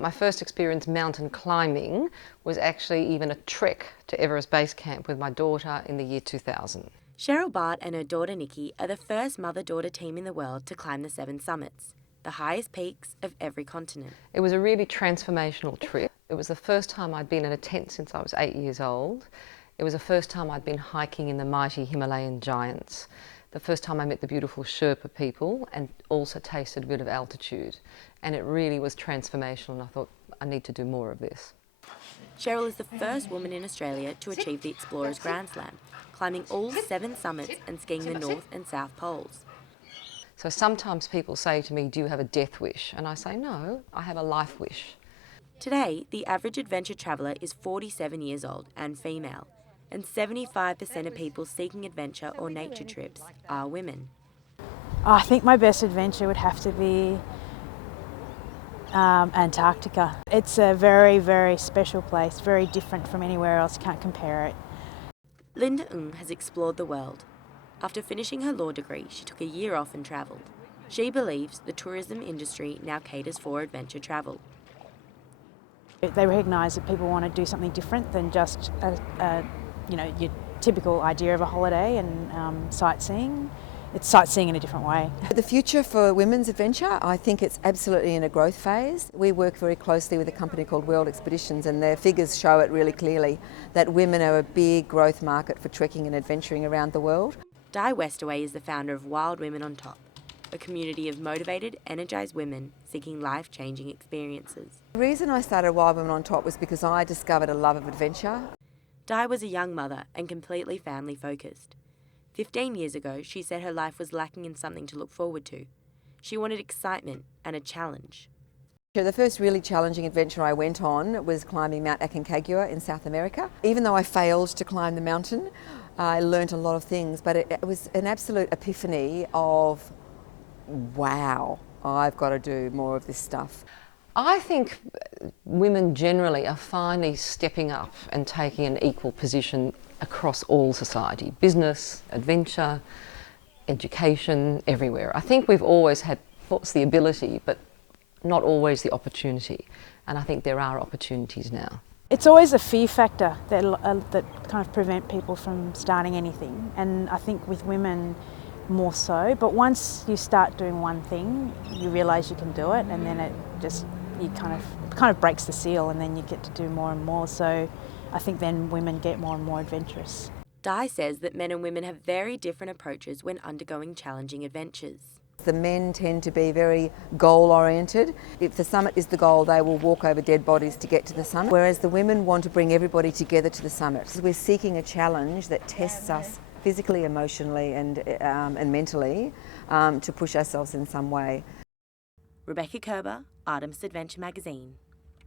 My first experience mountain climbing was actually even a trek to Everest Base Camp with my daughter in the year 2000. Cheryl Bart and her daughter Nikki are the first mother-daughter team in the world to climb the 7 summits, the highest peaks of every continent. It was a really transformational trip. It was the first time I'd been in a tent since I was 8 years old. It was the first time I'd been hiking in the mighty Himalayan giants. The first time I met the beautiful Sherpa people and also tasted a bit of altitude. And it really was transformational, and I thought, I need to do more of this. Cheryl is the first woman in Australia to achieve the Explorers Grand Slam, climbing all 7 summits and skiing the North and South Poles. So sometimes people say to me, do you have a death wish? And I say, no, I have a life wish. Today, the average adventure traveller is 47 years old and female, and 75% of people seeking adventure or nature trips are women. I think my best adventure would have to be Antarctica. It's a very, very special place, very different from anywhere else, can't compare it. Linda Ng has explored the world. After finishing her law degree, she took a year off and travelled. She believes the tourism industry now caters for adventure travel. They recognise that people want to do something different than just your typical idea of a holiday and sightseeing. It's sightseeing in a different way. The future for women's adventure, I think it's absolutely in a growth phase. We work very closely with a company called World Expeditions, and their figures show it really clearly that women are a big growth market for trekking and adventuring around the world. Di Westaway is the founder of Wild Women on Top, a community of motivated, energised women seeking life-changing experiences. The reason I started Wild Women on Top was because I discovered a love of adventure. Di was a young mother and completely family-focused. 15 years ago, she said her life was lacking in something to look forward to. She wanted excitement and a challenge. The first really challenging adventure I went on was climbing Mount Aconcagua in South America. Even though I failed to climb the mountain, I learnt a lot of things, but it was an absolute epiphany of, wow, I've got to do more of this stuff. I think women generally are finally stepping up and taking an equal position across all society, business, adventure, education, everywhere. I think we've always had the ability, but not always the opportunity. And I think there are opportunities now. It's always a fear factor that kind of prevent people from starting anything, and I think with women more so. But once you start doing one thing, you realise you can do it, and then it kind of breaks the seal, and then you get to do more and more. So I think then women get more and more adventurous. Di says that men and women have very different approaches when undergoing challenging adventures. The men tend to be very goal-oriented. If the summit is the goal, they will walk over dead bodies to get to the summit, whereas the women want to bring everybody together to the summit. We're seeking a challenge that tests us physically, emotionally and mentally to push ourselves in some way. Rebecca Koerber, Artemis Adventure Magazine.